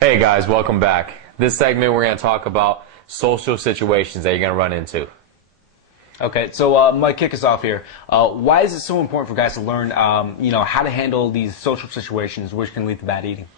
Hey guys, welcome back. This segment we're going to talk about social situations that you're going to run into. Okay, so Mike, kick us off here. Why is it so important for guys to learn, how to handle these social situations which can lead to bad eating?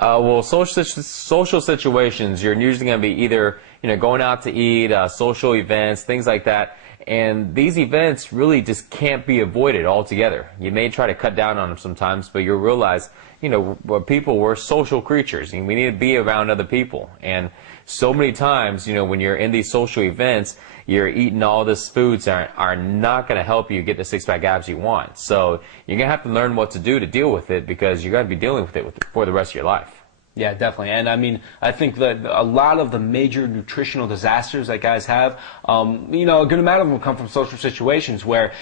Well, social situations, you're usually going to be either going out to eat, social events, things like that. And these events really just can't be avoided altogether. You may try to cut down on them sometimes, but you'll realize, we're social creatures and we need to be around other people. And so many times, when you're in these social events, you're eating all these foods that are not going to help you get the six-pack abs you want. So you're going to have to learn what to do to deal with it, because you're going to be dealing with it for the rest of your life. Yeah, definitely. And I mean, I think that a lot of the major nutritional disasters that guys have, a good amount of them come from social situations where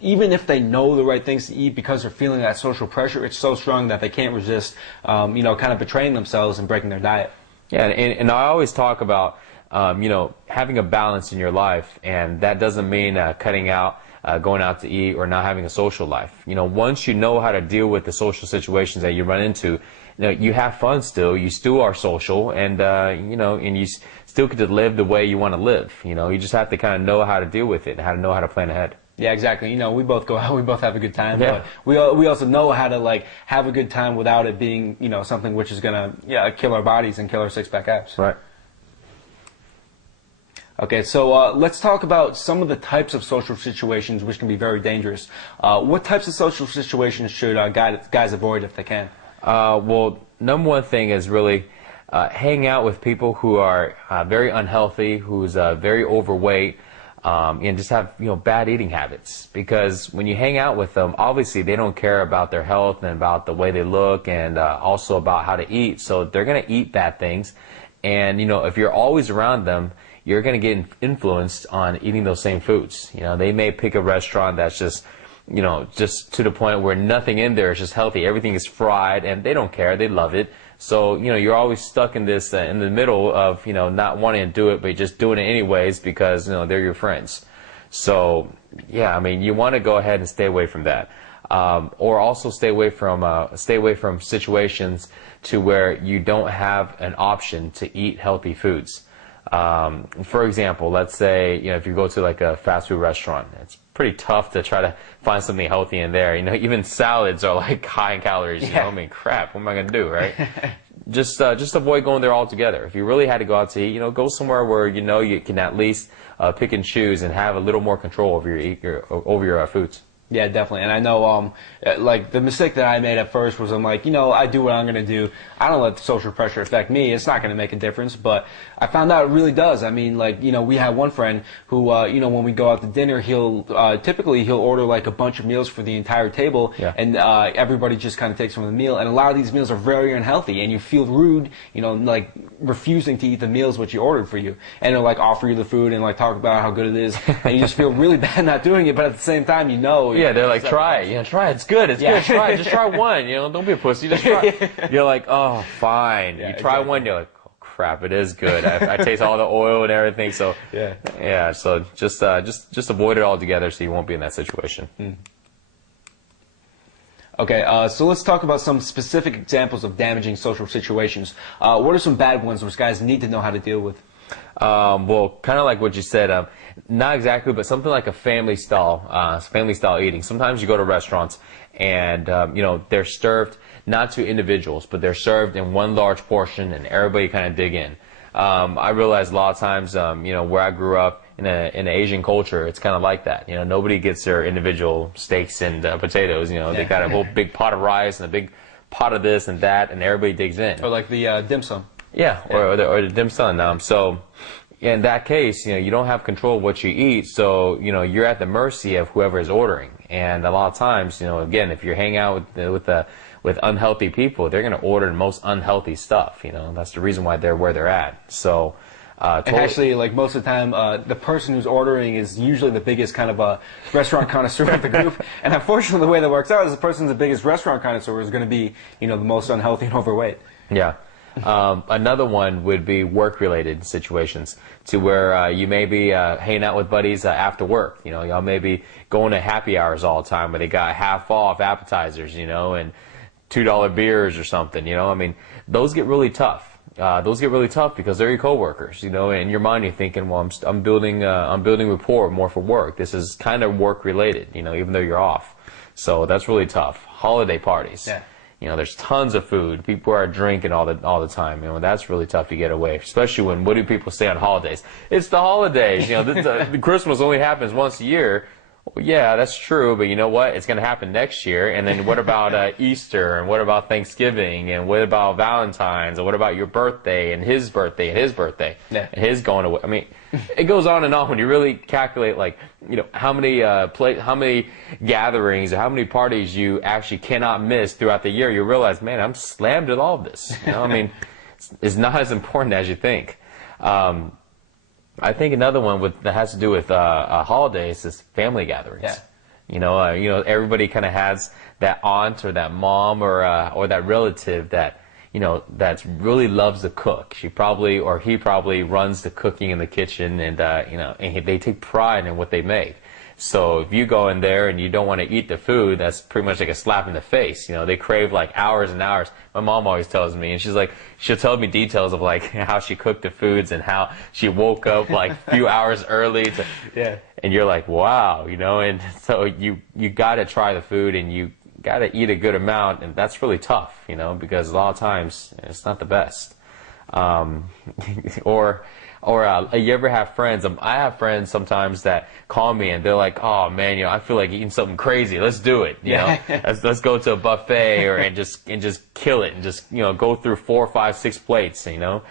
even if they know the right things to eat, because they're feeling that social pressure, it's so strong that they can't resist, kind of betraying themselves and breaking their diet. Yeah, and I always talk about, having a balance in your life, and that doesn't mean cutting out going out to eat or not having a social life. Once you know how to deal with the social situations that you run into, you have fun still. You still are social, and and you still get to live the way you want to live. You just have to kind of know how to deal with it, how to know how to plan ahead. Yeah, exactly. We both go out, we both have a good time, yeah. But we also know how to have a good time without it being something which is gonna kill our bodies and kill our six-pack abs. Right. Okay, so let's talk about some of the types of social situations which can be very dangerous. What types of social situations should guys avoid if they can? Well, number one thing is really hang out with people who are very unhealthy, who's very overweight, and just have bad eating habits. Because when you hang out with them, obviously they don't care about their health and about the way they look, and also about how to eat. So they're going to eat bad things, and if you're always around them, you're going to get influenced on eating those same foods. They may pick a restaurant that's just just to the point where nothing in there is just healthy. Everything is fried, and they don't care. They love it. So, you're always stuck in this, in the middle of, not wanting to do it, but just doing it anyways because, they're your friends. So, yeah, I mean, you want to go ahead and stay away from that. Or also stay away from situations to where you don't have an option to eat healthy foods. For example, let's say, if you go to like a fast food restaurant, it's pretty tough to try to find something healthy in there. Even salads are like high in calories, I mean, crap, what am I going to do, right? Just avoid going there altogether. If you really had to go out to eat, go somewhere where you can at least pick and choose and have a little more control over your foods. Yeah, definitely. And I know, the mistake that I made at first was I'm like, I do what I'm going to do. I don't let the social pressure affect me. It's not going to make a difference. But I found out it really does. I mean, we have one friend who, when we go out to dinner, typically he'll order like a bunch of meals for the entire table. Yeah. And everybody just kind of takes from the meal. And a lot of these meals are very unhealthy. And you feel rude, refusing to eat the meals which he ordered for you. And they'll offer you the food and talk about how good it is. And you just feel really bad not doing it. But at the same time, yeah, they're like, try it. Try it. It's good. It's good. Try it. Just try one. Don't be a pussy. Just try. You're like, oh, fine. Yeah, you try one. You're like, oh, crap. It is good. I taste all the oil and everything. So yeah. So just avoid it altogether, so you won't be in that situation. Okay, so let's talk about some specific examples of damaging social situations. What are some bad ones which guys need to know how to deal with? Well, kind of like what you said, not exactly, but something like a family style eating. Sometimes you go to restaurants and, they're served not to individuals, but they're served in one large portion and everybody kind of dig in. I realize a lot of times, where I grew up in an Asian culture, it's kind of like that. Nobody gets their individual steaks and potatoes. They got a whole big pot of rice and a big pot of this and that, and everybody digs in. Or like the dim sum. Yeah, or the dim sum. So in that case, you don't have control of what you eat, so you're at the mercy of whoever is ordering. And a lot of times, again, if you're hanging out with unhealthy people, they're going to order the most unhealthy stuff. That's the reason why they're where they're at. So. And actually, most of the time, the person who's ordering is usually the biggest kind of restaurant connoisseur of the group. And unfortunately, the way that works out is the person the biggest restaurant connoisseur is going to be, the most unhealthy and overweight. Yeah. Another one would be work-related situations, to where you may be hanging out with buddies after work. Y'all may be going to happy hours all the time, where they got half off appetizers, and $2 beers or something, you know. I mean, those get really tough. Those get really tough because they're your coworkers, you know. In your mind, you're thinking, well, I'm building rapport more for work. This is kind of work related, you know, even though you're off. So that's really tough. Holiday parties. Yeah. You know, there's tons of food. People are drinking all the time. You know, that's really tough to get away. Especially when, what do people say on holidays? It's the holidays. You know, the Christmas only happens once a year. Well, yeah, that's true, but you know what? It's going to happen next year. And then what about Easter? And what about Thanksgiving? And what about Valentine's? And what about your birthday? And his birthday? And his birthday? Yeah. And his going away? I mean, it goes on and on when you really calculate, like, you know, how many gatherings or how many parties you actually cannot miss throughout the year. You realize, man, I'm slammed with all of this. You know, I mean, it's not as important as you think. I think another one that has to do with holidays is family gatherings. Yeah. You know, everybody kind of has that aunt or that mom or that relative that, you know, that really loves to cook. He probably runs the cooking in the kitchen, and you know, and they take pride in what they make. So if you go in there and you don't want to eat the food, that's pretty much like a slap in the face. You know, they crave like hours and hours. My mom always tells me, and she's like, she'll tell me details of like how she cooked the foods and how she woke up like a few hours early to, Yeah. and you're like, wow, you know, and so you got to try the food and you got to eat a good amount, and that's really tough, you know, because a lot of times it's not the best. Or you ever have friends? I have friends sometimes that call me and they're like, "Oh man, you know, I feel like eating something crazy. Let's do it. You know, let's go to a buffet and just kill it and just, you know, go through 4, 5, 6 plates. You know,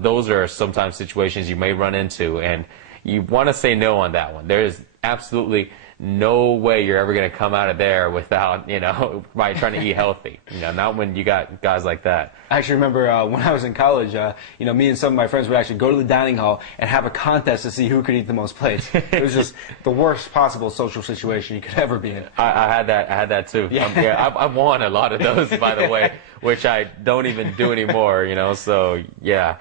those are sometimes situations you may run into, and you want to say no on that one. There is absolutely no way you're ever going to come out of there without, you know, by trying to eat healthy. You know, not when you got guys like that. I actually remember when I was in college, you know, me and some of my friends would actually go to the dining hall and have a contest to see who could eat the most plates. It was just the worst possible social situation you could ever be in. I had that too. Yeah. I've won a lot of those, by the way, which I don't even do anymore, you know, so yeah.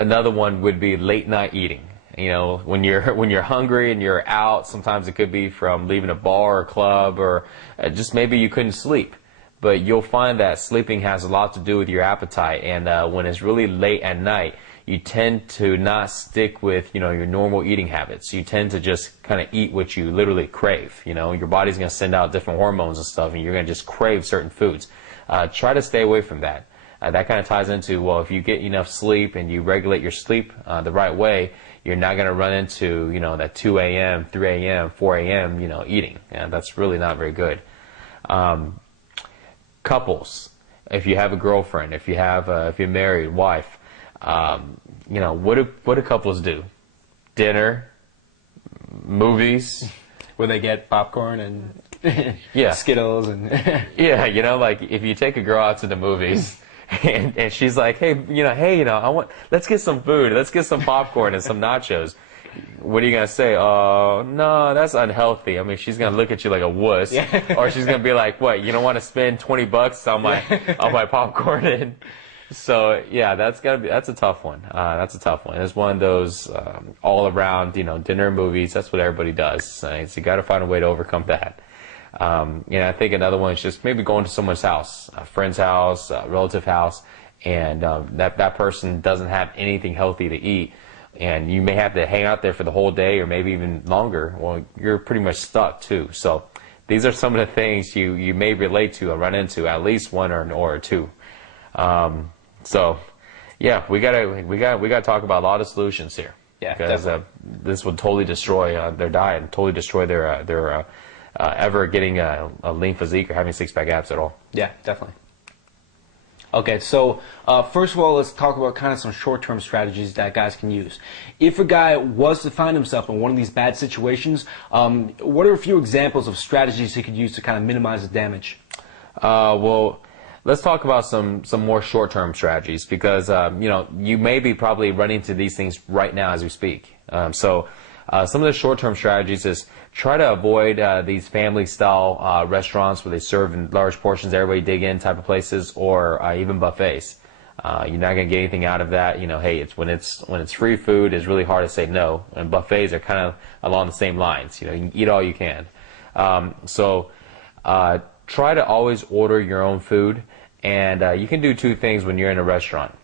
Another one would be late night eating. You know, when you're hungry and you're out, sometimes it could be from leaving a bar or club, or just maybe you couldn't sleep. But you'll find that sleeping has a lot to do with your appetite, and when it's really late at night, you tend to not stick with, you know, your normal eating habits. You tend to just kind of eat what you literally crave. You know, your body's going to send out different hormones and stuff, and you're going to just crave certain foods. Try to stay away from that. That kind of ties into, well, if you get enough sleep and you regulate your sleep the right way, you're not going to run into, you know, that 2 a.m., 3 a.m., 4 a.m., you know, eating. And that's really not very good. Couples, if you have a girlfriend, if you're married, wife, you know, what do couples do? Dinner, movies. Where they get popcorn and yeah. Skittles and yeah, you know, like if you take a girl out to the movies and she's like, hey, you know, let's get some food, let's get some popcorn and some nachos. What are you gonna say? Oh, no, that's unhealthy. I mean, she's gonna look at you like a wuss, or she's gonna be like, "What? You don't want to spend $20 on my popcorn?" And so, yeah, that's a tough one. That's a tough one. It's one of those all around, you know, dinner and movies. That's what everybody does. So you got to find a way to overcome that. You know, I think another one is just maybe going to someone's house, a friend's house, a relative house, and that person doesn't have anything healthy to eat. And you may have to hang out there for the whole day or maybe even longer. Well, you're pretty much stuck too. So these are some of the things you may relate to or run into, at least one or two. So yeah, we gotta talk about a lot of solutions here. Yeah, because this would totally destroy their diet and totally destroy their ever getting a lean physique or having six-pack abs at all. Yeah, definitely. Okay, so first of all, let's talk about kind of some short-term strategies that guys can use. If a guy was to find himself in one of these bad situations, what are a few examples of strategies he could use to kind of minimize the damage? Well, let's talk about some more short-term strategies because you know, you may be probably running into these things right now as we speak. So some of the short-term strategies is try to avoid these family-style restaurants where they serve in large portions, everybody dig in type of places, or even buffets. You're not going to get anything out of that. You know, hey, when it's free food, it's really hard to say no. And buffets are kind of along the same lines. You know, you can eat all you can. So try to always order your own food. And you can do two things when you're in a restaurant.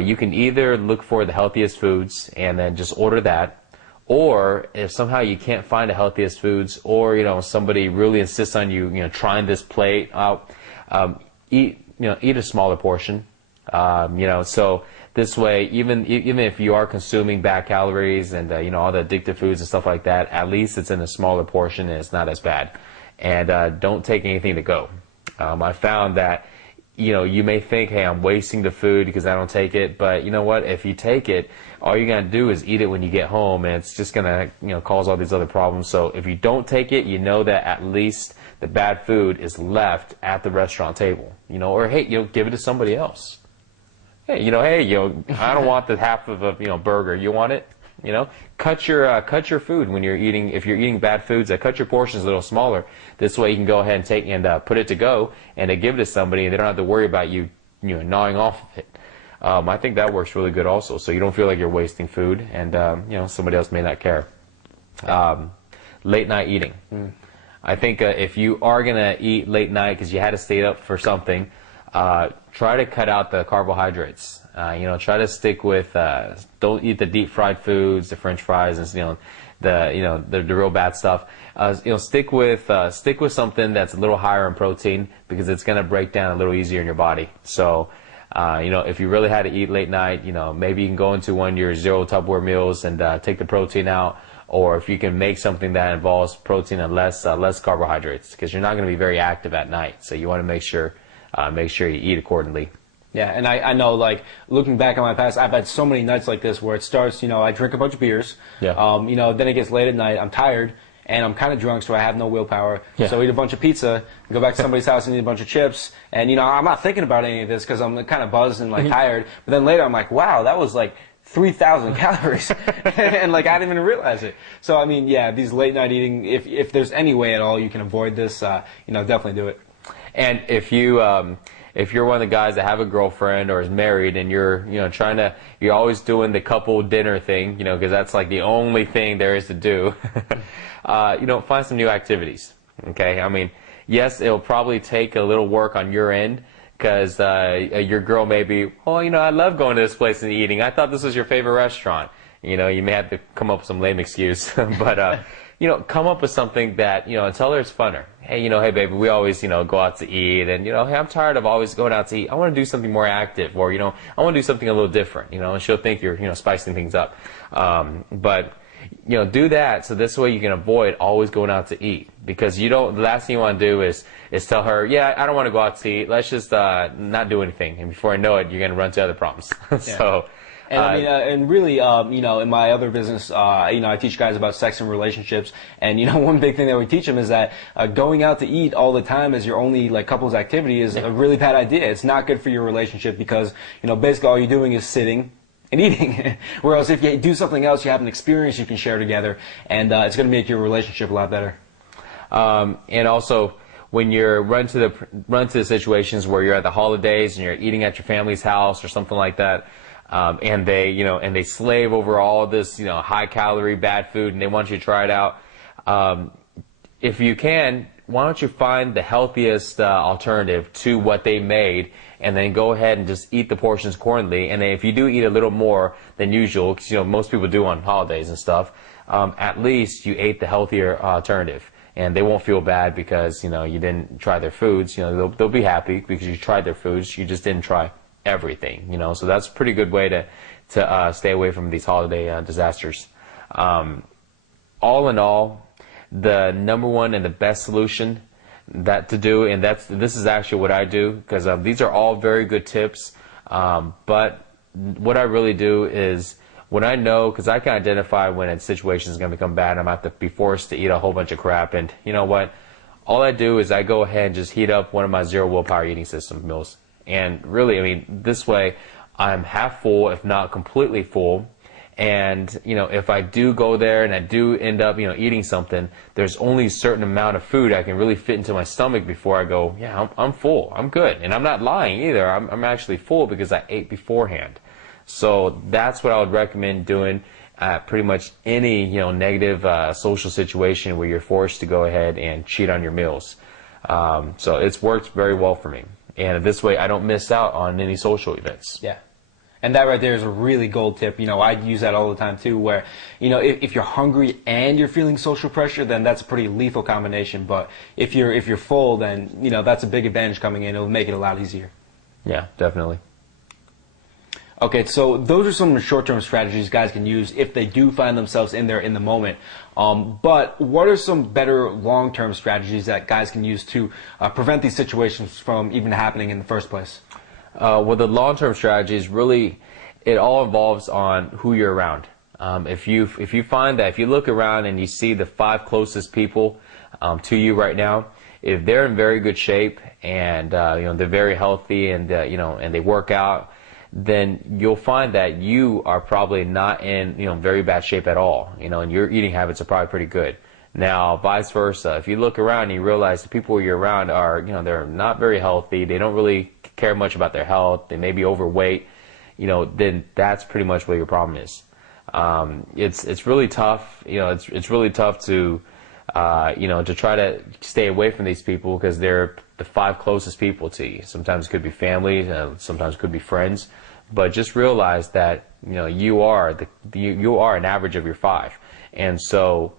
You can either look for the healthiest foods and then just order that. Or if somehow you can't find the healthiest foods, or somebody really insists on you trying this plate out, eat a smaller portion. So this way, even if you are consuming bad calories and all the addictive foods and stuff like that, at least it's in a smaller portion and it's not as bad. And don't take anything to go. I found that you may think, hey, I'm wasting the food because I don't take it, but you know what? If you take it, all you're going to do is eat it when you get home, and it's just going to cause all these other problems. So if you don't take it, you know that at least the bad food is left at the restaurant table. Or hey, give it to somebody else. Hey, I don't want the half of a burger. You want it? Cut your food when you're eating. If you're eating bad foods, cut your portions a little smaller. This way you can go ahead and take and put it to go and give it to somebody, and they don't have to worry about you gnawing off of it. I think that works really good also, so you don't feel like you're wasting food, and somebody else may not care. Late night eating. I think if you are gonna eat late night because you had to stay up for something, try to cut out the carbohydrates. Try to stick with, don't eat the deep fried foods, the French fries, and the real bad stuff. Stick with something that's a little higher in protein, because it's going to break down a little easier in your body. So, if you really had to eat late night, maybe you can go into one of your zero Tupperware meals and take the protein out. Or if you can make something that involves protein and less carbohydrates, because you're not going to be very active at night. So you want to make sure you eat accordingly. Yeah, and I know, like, looking back on my past, I've had so many nights like this where it starts, I drink a bunch of beers. Yeah. Then it gets late at night, I'm tired, and I'm kind of drunk, so I have no willpower. Yeah. So I eat a bunch of pizza, go back to somebody's house and eat a bunch of chips, and, I'm not thinking about any of this because I'm kind of buzzed and, like, tired. But then later I'm like, wow, that was, like, 3,000 calories. And, like, I didn't even realize it. So, I mean, yeah, these late night eating, if there's any way at all you can avoid this, definitely do it. And if you're one of the guys that have a girlfriend or is married and you're you're always doing the couple dinner thing, because that's like the only thing there is to do, find some new activities. Okay, I mean, yes, it'll probably take a little work on your end, because your girl may be, I love going to this place and eating. I thought this was your favorite restaurant. You may have to come up with some lame excuse, but come up with something that, tell her it's funner. Hey, hey, baby, we always, go out to eat, and, hey, I'm tired of always going out to eat. I want to do something more active, or, I want to do something a little different, and she'll think you're, spicing things up. But, do that, so this way you can avoid always going out to eat, because the last thing you want to do is tell her, yeah, I don't want to go out to eat. Let's just, not do anything. And before I know it, you're going to run to other problems. Yeah. So, and I mean, and really, in my other business, I teach guys about sex and relationships, and one big thing that we teach them is that going out to eat all the time as your only couples activity is a really bad idea. It's not good for your relationship, because basically all you're doing is sitting and eating. Whereas if you do something else, you have an experience you can share together, and it's going to make your relationship a lot better. And also, when you're run to the situations where you're at the holidays and you're eating at your family's house or something like that. And they slave over all this, high calorie, bad food, and they want you to try it out. If you can, why don't you find the healthiest alternative to what they made, and then go ahead and just eat the portions accordingly. And then if you do eat a little more than usual, because most people do on holidays and stuff, at least you ate the healthier alternative, and they won't feel bad because you didn't try their foods. They'll be happy because you tried their foods. You just didn't try everything, so that's a pretty good way to stay away from these holiday disasters. All in all, the number one and the best solution to do, and this is actually what I do, because these are all very good tips, but what I really do is, when I know, because I can identify when a situation is going to become bad, I'm going to have to be forced to eat a whole bunch of crap, and you know what, all I do is I go ahead and just heat up one of my zero willpower eating system meals. And really, I mean, this way I'm half full, if not completely full. And, if I do go there and I do end up, eating something, there's only a certain amount of food I can really fit into my stomach before I go, yeah, I'm full, I'm good. And I'm not lying either. I'm actually full because I ate beforehand. So that's what I would recommend doing at pretty much any, negative social situation where you're forced to go ahead and cheat on your meals. So it's worked very well for me. And this way I don't miss out on any social events. Yeah. And that right there is a really gold tip. I use that all the time too, where, if you're hungry and you're feeling social pressure, then that's a pretty lethal combination. But if you're full, then, that's a big advantage coming in. It'll make it a lot easier. Yeah, definitely. Okay, so those are some of the short-term strategies guys can use if they do find themselves in there in the moment. But what are some better long-term strategies that guys can use to prevent these situations from even happening in the first place? Well, the long-term strategies really, it all involves on who you're around. If you find that if you look around and you see the 5 closest people to you right now, if they're in very good shape and they're very healthy and and they work out, then you'll find that you are probably not in very bad shape at all, and your eating habits are probably pretty good. Now, vice versa, if you look around and you realize the people you're around are, they're not very healthy, they don't really care much about their health, they may be overweight, then that's pretty much what your problem is. It's really tough, it's really tough to to try to stay away from these people because they're the 5 closest people to you. Sometimes it could be family, sometimes it could be friends, but just realize that you are an average of your 5, and so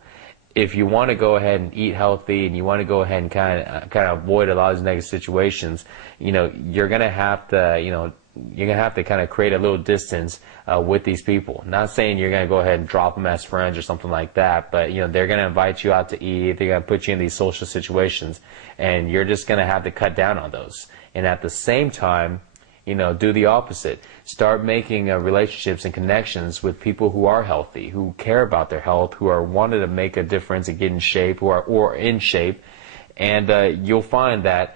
if you want to go ahead and eat healthy and you want to go ahead and kind of avoid a lot of these negative situations, you're gonna have to kind of create a little distance with these people. Not saying you're gonna go ahead and drop them as friends or something like that, but they're gonna invite you out to eat. They're gonna put you in these social situations, and you're just gonna have to cut down on those. And at the same time, do the opposite. Start making relationships and connections with people who are healthy, who care about their health, who are wanting to make a difference and get in shape, or in shape. And you'll find that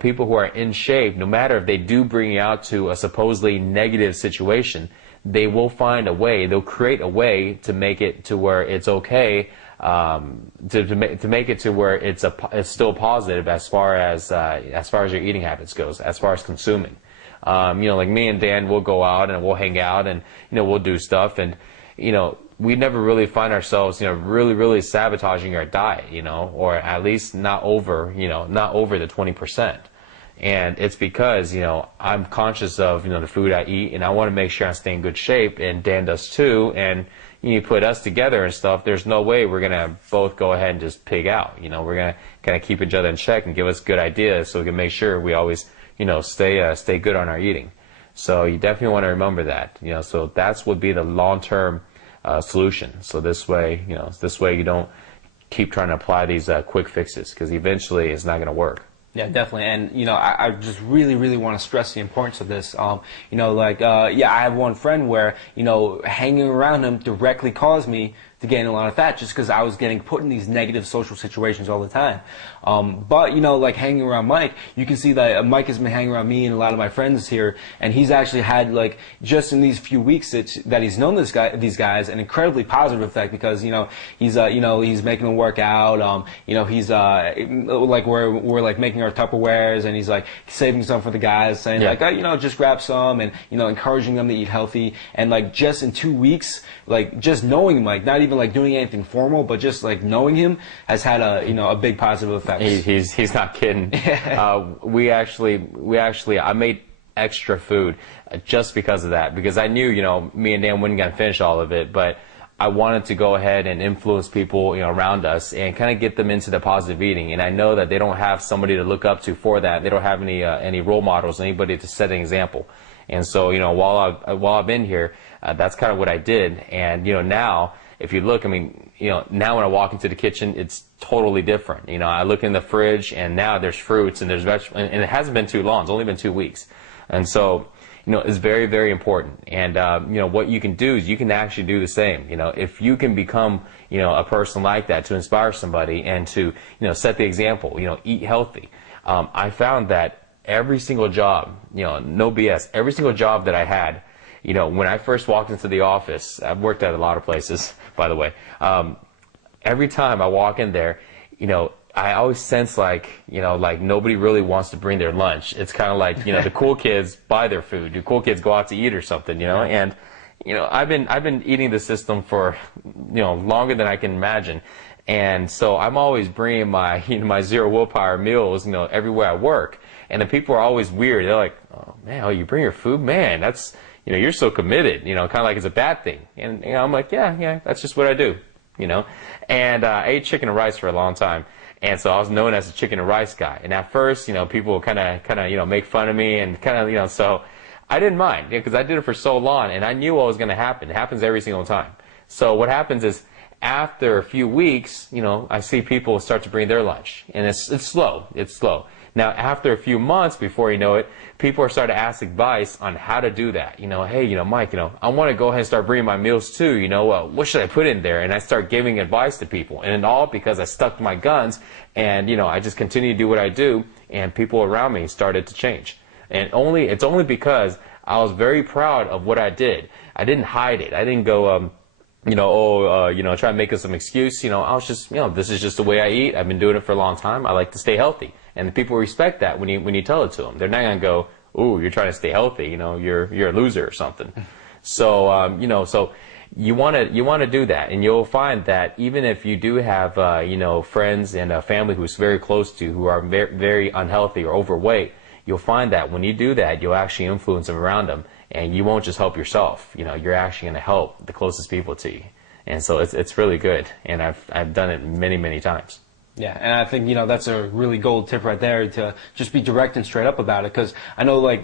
people who are in shape, no matter if they do bring you out to a supposedly negative situation, they will find a way. They'll create a way to make it to where it's okay, to make it to where it's still positive as far as your eating habits goes, as far as consuming. Like me and Dan, we'll go out and we'll hang out and, we'll do stuff. And, we never really find ourselves, really sabotaging our diet, or at least not over the 20%. And it's because, I'm conscious of, the food I eat, and I want to make sure I stay in good shape, and Dan does too. And you put us together and stuff, there's no way we're going to both go ahead and just pig out. We're going to kind of keep each other in check and give us good ideas so we can make sure we always stay good on our eating. So you definitely want to remember that. So that's would be the long-term solution. So this way, you don't keep trying to apply these quick fixes, because eventually it's not going to work. Yeah, definitely. And, I just really want to stress the importance of this. I have one friend where, hanging around him directly caused me to gain a lot of fat just because I was getting put in these negative social situations all the time. But, like hanging around Mike, you can see that Mike has been hanging around me and a lot of my friends here, and he's actually had, like, just in these few weeks that he's known these guys, an incredibly positive effect because, he's making them work out, he's, like, we're like making our Tupperwares, and he's, like, saving some for the guys, saying, just grab some, and, encouraging them to eat healthy, and, like, just in 2 weeks, like, just knowing Mike, not even like doing anything formal, but just like knowing him has had a big positive effect. He's not kidding. I made extra food just because of that, because I knew me and Dan wouldn't get finish all of it, but I wanted to go ahead and influence people around us and kind of get them into the positive eating. And I know that they don't have somebody to look up to for that. They don't have any role models, anybody to set an example. And so while I've been here, that's kind of what I did. And now, if you look, now when I walk into the kitchen, it's totally different. I look in the fridge, and now there's fruits and there's vegetables, and it hasn't been too long. It's only been 2 weeks. And so, it's very, very important. And, what you can do is you can actually do the same. If you can become, a person like that to inspire somebody and to, set the example, eat healthy. I found that every single job, no BS, every single job that I had, when I first walked into the office, I've worked at a lot of places, by the way, every time I walk in there, I always sense like nobody really wants to bring their lunch. It's kind of like, the cool kids buy their food. The cool kids go out to eat or something, and, I've been eating the system for, longer than I can imagine. And so I'm always bringing my, my zero willpower meals, everywhere I work. And the people are always weird. They're like, oh man, oh, you bring your food? Man, that's, you're so committed, kind of like it's a bad thing. And, I'm like, yeah, that's just what I do, And I ate chicken and rice for a long time. And so I was known as the chicken and rice guy. And at first, people kind of, make fun of me and kind of, so I didn't mind because I did it for so long and I knew what was going to happen. It happens every single time. So what happens is after a few weeks, I see people start to bring their lunch and it's slow. It's slow. Now, after a few months, before you know it, people are starting to ask advice on how to do that. Hey, Mike, I want to go ahead and start bringing my meals too. What should I put in there? And I start giving advice to people. And all because I stuck to my guns and, I just continue to do what I do. And people around me started to change. And it's only because I was very proud of what I did. I didn't hide it. I didn't go, try to make up some excuse. I was just, this is just the way I eat. I've been doing it for a long time. I like to stay healthy. And people respect that when you tell it to them. They're not going to go, ooh, you're trying to stay healthy. You're a loser or something. So, so you want to do that. And you'll find that even if you do have, friends and a family who's very close to you who are very, very unhealthy or overweight, you'll find that when you do that, you'll actually influence them around them. And you won't just help yourself. You're actually going to help the closest people to you. And so it's really good. And I've done it many, many times. Yeah, and I think, that's a really gold tip right there to just be direct and straight up about it. Because I know, like,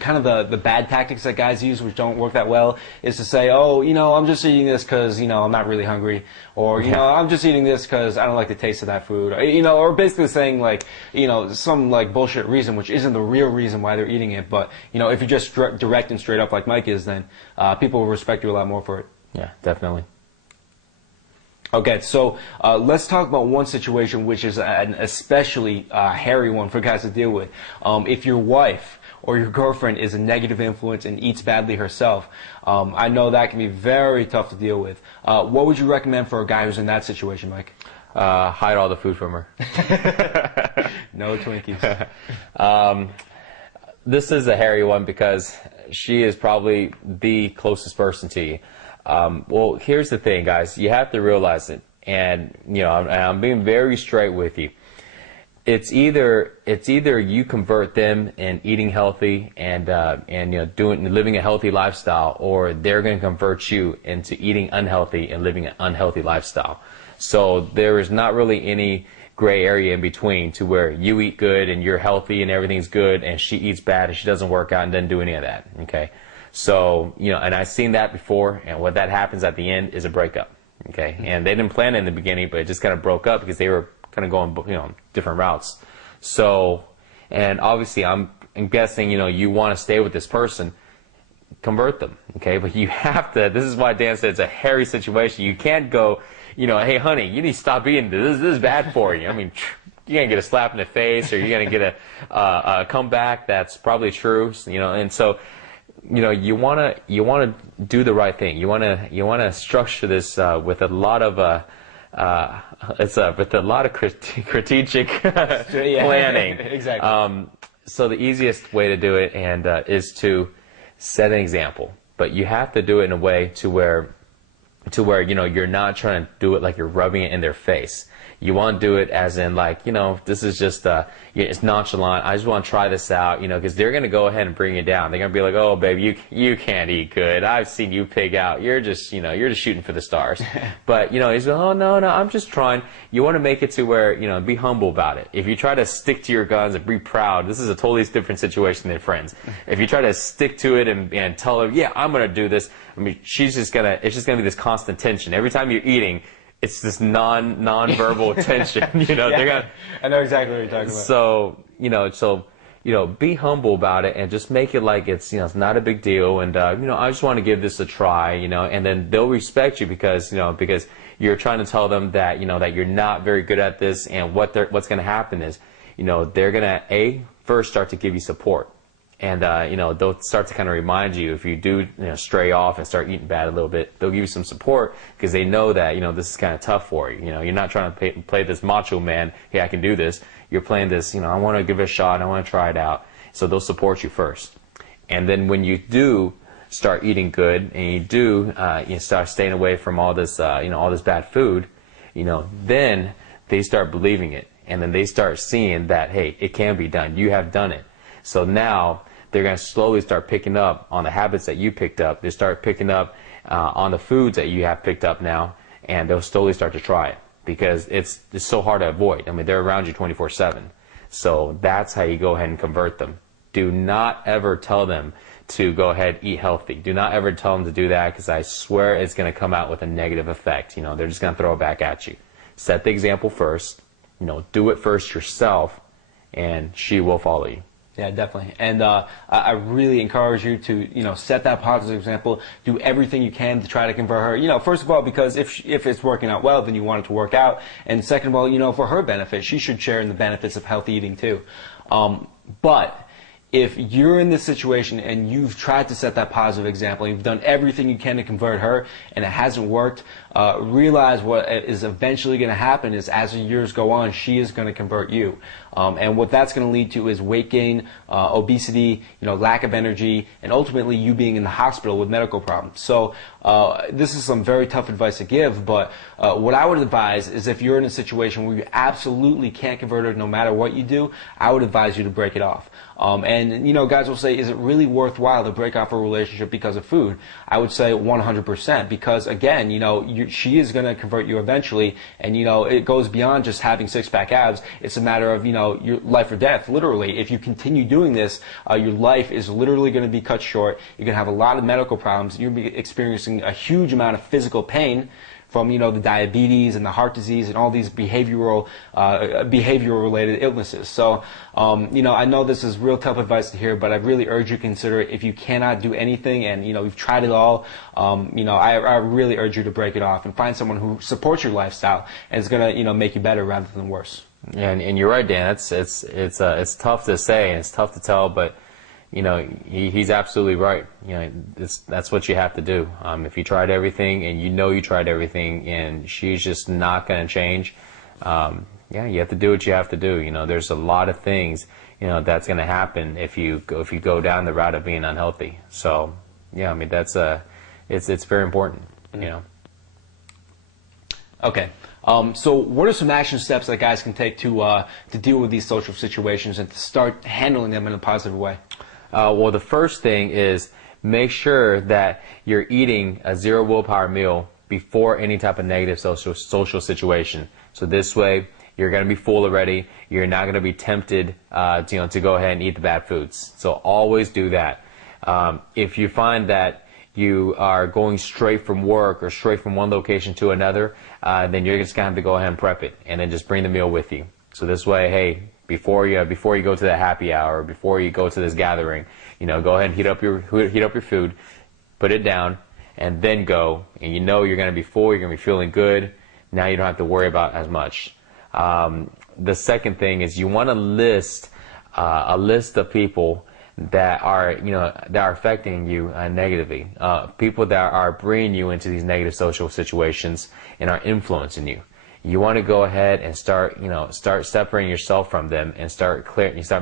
kind of the bad tactics that guys use, which don't work that well, is to say, oh, I'm just eating this because, I'm not really hungry. Or, I'm just eating this because I don't like the taste of that food. Or basically saying, like, some, like, bullshit reason, which isn't the real reason why they're eating it. But, if you're just direct and straight up like Mike is, then people will respect you a lot more for it. Yeah, definitely. Okay, so let's talk about one situation which is an especially hairy one for guys to deal with. If your wife or your girlfriend is a negative influence and eats badly herself, I know that can be very tough to deal with. What would you recommend for a guy who's in that situation, Mike? Hide all the food from her. No Twinkies. This is a hairy one because she is probably the closest person to you. Well, here's the thing, guys. You have to realize it, and I'm being very straight with you. It's either you convert them in eating healthy and living a healthy lifestyle, or they're going to convert you into eating unhealthy and living an unhealthy lifestyle. So there is not really any gray area in between to where you eat good and you're healthy and everything's good, and she eats bad and she doesn't work out and doesn't do any of that. Okay. So, and I've seen that before, and what that happens at the end is a breakup, okay? And they didn't plan it in the beginning, but it just kind of broke up because they were kind of going, different routes. So, and obviously I'm guessing, you want to stay with this person, convert them, okay? But you have to, this is why Dan said it's a hairy situation. You can't go, hey, honey, you need to stop eating this. This is bad for you. I mean, you're going to get a slap in the face, or you're going to get a comeback that's probably true, and so, you want to do the right thing. You want to structure this with a lot of strategic planning. Exactly. So the easiest way to do it is to set an example, but you have to do it in a way to where you're not trying to do it like you're rubbing it in their face. You want to do it as in like, this is just, it's nonchalant. I just want to try this out, because they're going to go ahead and bring you down. They're going to be like, oh, baby, you can't eat good. I've seen you pig out. You're just, you're just shooting for the stars. But, he's going, oh, no, I'm just trying. You want to make it to where, be humble about it. If you try to stick to your guns and be proud, this is a totally different situation than friends. If you try to stick to it and tell her, yeah, I'm going to do this, I mean, it's just going to be this constant tension. Every time you're eating, it's this non-verbal tension, Yeah, they're gonna, I know exactly what you're talking about. So, be humble about it and just make it like it's not a big deal. And, I just want to give this a try, and then they'll respect you because you're trying to tell them that, that you're not very good at this. And what's going to happen is, they're going to, first start to give you support. And, they'll start to kind of remind you if you do, stray off and start eating bad a little bit, they'll give you some support because they know that, this is kind of tough for you. You're not trying to play this macho man, hey, I can do this. You're playing this, I want to give it a shot, I want to try it out. So they'll support you first. And then when you do start eating good and you do, start staying away from all this, all this bad food, then they start believing it. And then they start seeing that, hey, it can be done. You have done it. So now they're going to slowly start picking up on the habits that you picked up. They start picking up on the foods that you have picked up now, and they'll slowly start to try it because it's so hard to avoid. I mean, they're around you 24/7. So that's how you go ahead and convert them. Do not ever tell them to go ahead and eat healthy. Do not ever tell them to do that, because I swear it's going to come out with a negative effect. They're just going to throw it back at you. Set the example first. Do it first yourself, and she will follow you. Yeah, definitely. And I really encourage you to, set that positive example. Do everything you can to try to convert her. First of all, because if it's working out well, then you want it to work out. And second of all, for her benefit, she should share in the benefits of healthy eating too. But if you're in this situation and you've tried to set that positive example, you've done everything you can to convert her, and it hasn't worked, realize what is eventually going to happen is, as the years go on, she is going to convert you. And what that's going to lead to is weight gain, obesity, lack of energy, and ultimately you being in the hospital with medical problems. So this is some very tough advice to give, but what I would advise is, if you're in a situation where you absolutely can't convert her no matter what you do, I would advise you to break it off. And guys will say, is it really worthwhile to break off a relationship because of food? I would say 100%, because again, she is going to convert you eventually, and it goes beyond just having six-pack abs. It's a matter of your life or death. Literally, if you continue doing this, your life is literally going to be cut short. You're going to have a lot of medical problems. You're going to be experiencing a huge amount of physical pain from the diabetes and the heart disease and all these behavioral related illnesses. So I know this is real tough advice to hear, but I really urge you to consider it. If you cannot do anything, and you've tried it all, I really urge you to break it off and find someone who supports your lifestyle and is gonna make you better rather than worse. Yeah, and you're right, Dan. It's tough to say and it's tough to tell, but he's absolutely right. That's what you have to do. If you tried everything and you tried everything and she's just not going to change, you have to do what you have to do. There's a lot of things, that's going to happen if you go down the route of being unhealthy. So, yeah, I mean, it's very important, Okay. So what are some action steps that guys can take to deal with these social situations and to start handling them in a positive way? Well, the first thing is make sure that you're eating a zero willpower meal before any type of negative social situation. So this way, you're going to be full already. You're not going to be tempted, to go ahead and eat the bad foods. So always do that. If you find that you are going straight from work or straight from one location to another, then you're just going to have to go ahead and prep it and then just bring the meal with you. So this way, hey, before you go to that happy hour, before you go to this gathering, go ahead and heat up your food, put it down, and then go. And you're going to be full. You're going to be feeling good. Now you don't have to worry about as much. The second thing is you want to list a list of people that are affecting you negatively. People that are bringing you into these negative social situations and are influencing you. You want to go ahead and start separating yourself from them and start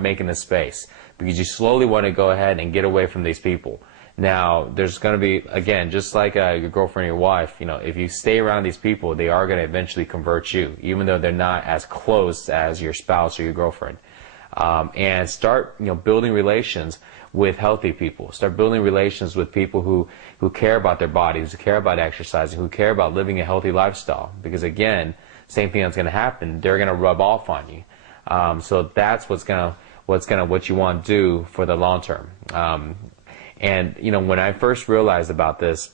making the space, because you slowly want to go ahead and get away from these people. Now, there's going to be, again, just like your girlfriend or your wife, if you stay around these people, they are going to eventually convert you, even though they're not as close as your spouse or your girlfriend. And start, building relations with healthy people. Start building relations with people who care about their bodies, who care about exercising, who care about living a healthy lifestyle. Because again, same thing that's going to happen. They're going to rub off on you. So that's what you want to do for the long term. And when I first realized about this,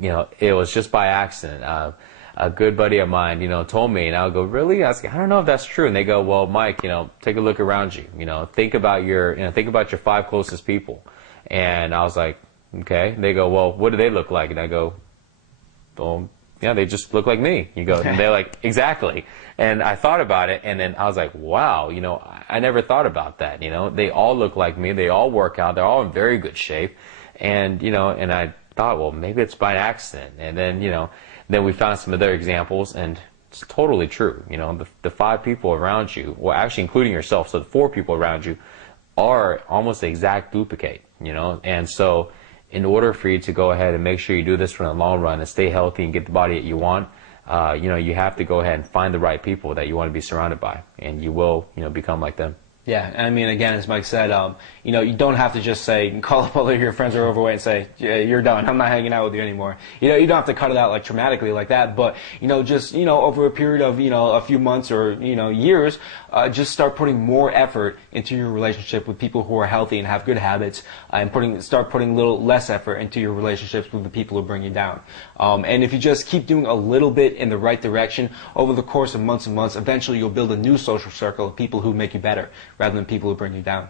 it was just by accident. A good buddy of mine, told me, and I'll go, really? I don't know if that's true. And they go, well, Mike, take a look around you. Think about your 5 closest people. And I was like, okay. They go, well, what do they look like? And I go, well, yeah, they just look like me. You go, and they're like, exactly. And I thought about it, and then I was like, wow, I never thought about that. They all look like me. They all work out. They're all in very good shape. And, and I thought, well, maybe it's by accident. And then, then we found some other examples, and it's totally true. The 5 people around you, well, actually including yourself, so the 4 people around you are almost the exact duplicate, And so in order for you to go ahead and make sure you do this for the long run and stay healthy and get the body that you want, you have to go ahead and find the right people that you want to be surrounded by, and you will, become like them. Yeah, I mean, again, as Mike said, you don't have to just say, call up all of your friends who are overweight and say, yeah, you're done, I'm not hanging out with you anymore. You don't have to cut it out like traumatically like that, but, just, over a period of, a few months or, years, just start putting more effort into your relationship with people who are healthy and have good habits, and start putting a little less effort into your relationships with the people who bring you down. And if you just keep doing a little bit in the right direction over the course of months and months, eventually you'll build a new social circle of people who make you better, rather than people who bring you down.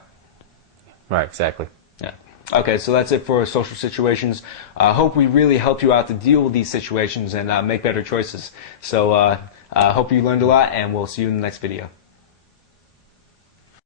Right, exactly. Yeah. Okay, so that's it for social situations. I hope we really helped you out to deal with these situations and make better choices. So hope you learned a lot, and we'll see you in the next video.